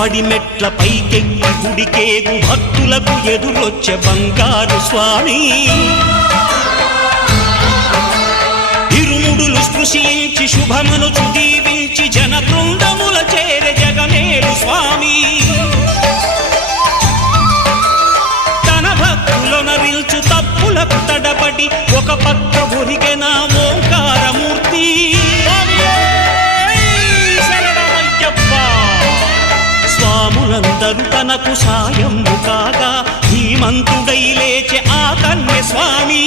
పడి మెట్ల పైకెక్కి గుడికేగు భక్తులకు ఎదురొచ్చే బంగారు స్వామి ఇరుముడులు స్పృశించి శుభమనుచు దీవించి జన బృందముల చేరే జగమేలు స్వామి తన భక్తులొనరిల్చు తప్పులకు తడబడి ఒక పక్క ఒరిగెన ఓంకారమూర్తి స్వాములందరూ తనకు సాయము కాగా ధీమంతుడై లేచే ఆ కన్య స్వామి